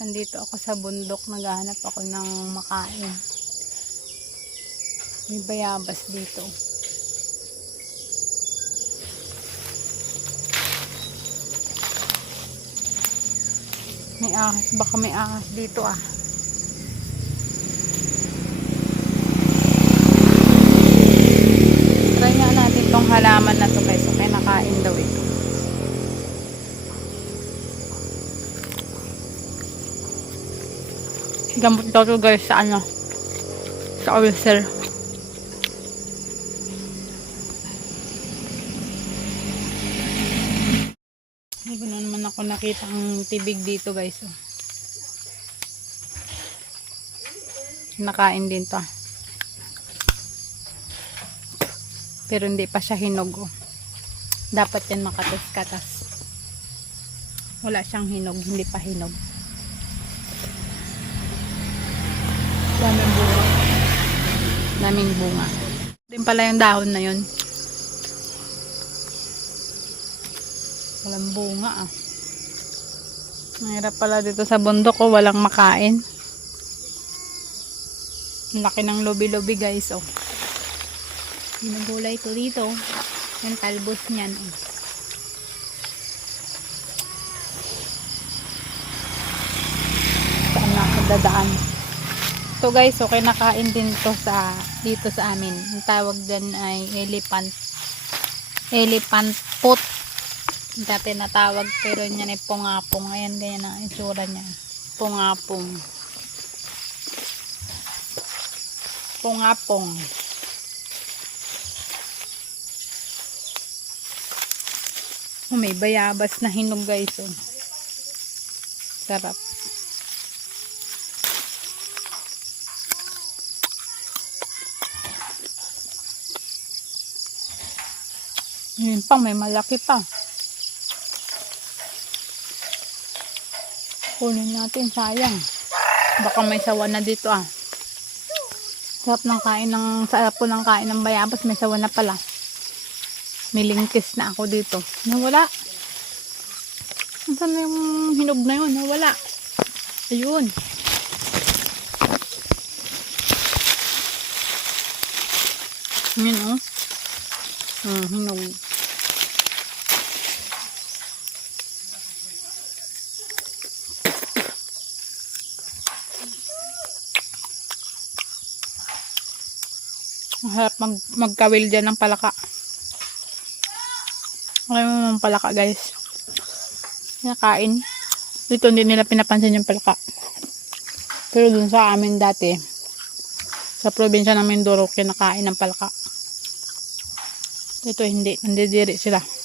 Nandito ako sa bundok, naghahanap ako ng makain. May bayabas dito. May ahas, baka may ahas dito ah. Try nga natin tong halaman na to guys. Okay, nakain daw ito. Gamot daw to guys sa ano. Sa ulcer. Hindi na naman ako nakita ang tibig dito guys. oh. Nakain din to. Pero hindi pa siya hinog. Oh. Dapat yan makatas-katas. Wala siyang hinog, hindi pa hinog. Daming bunga. Daming bunga. Din pala yung dahon na yun. Walang bunga ah. Mahirap pala dito sa bundok ko, walang makain. Laki ng lobi-lobi guys oh. Ginagulay ko dito. Yung talbos niyan. Oh. Saan na ako dadaan? So guys, okay nakain din to sa dito sa amin. Ang tawag din ay elephant elephant foot. Dati natawag pero yan ay pungapong. Ayan ganyan ang itsura niya. Pungapong. Pungapong. Oh, may bayabas na hinog guys. Oh. Sarap. Yun pa, may malaki pa. Kunin natin, sayang. Baka may sawa na dito ah. Sarap ng kain ng, sarap po ng kain ng bayabas, may sawa na pala. May lingkis na ako dito. Nawala. Saan na yung hinog na yun? Nawala. Ayun. Yun oh. Hmm, hinog. Harap mag magkawil dyan ng palaka. Alam mo ng palaka guys. Nakain. Dito hindi nila pinapansin yung palaka. Pero dun sa amin dati, sa probinsya ng Mindoro, kinakain ng palaka. Ito hindi, nandidiri sila.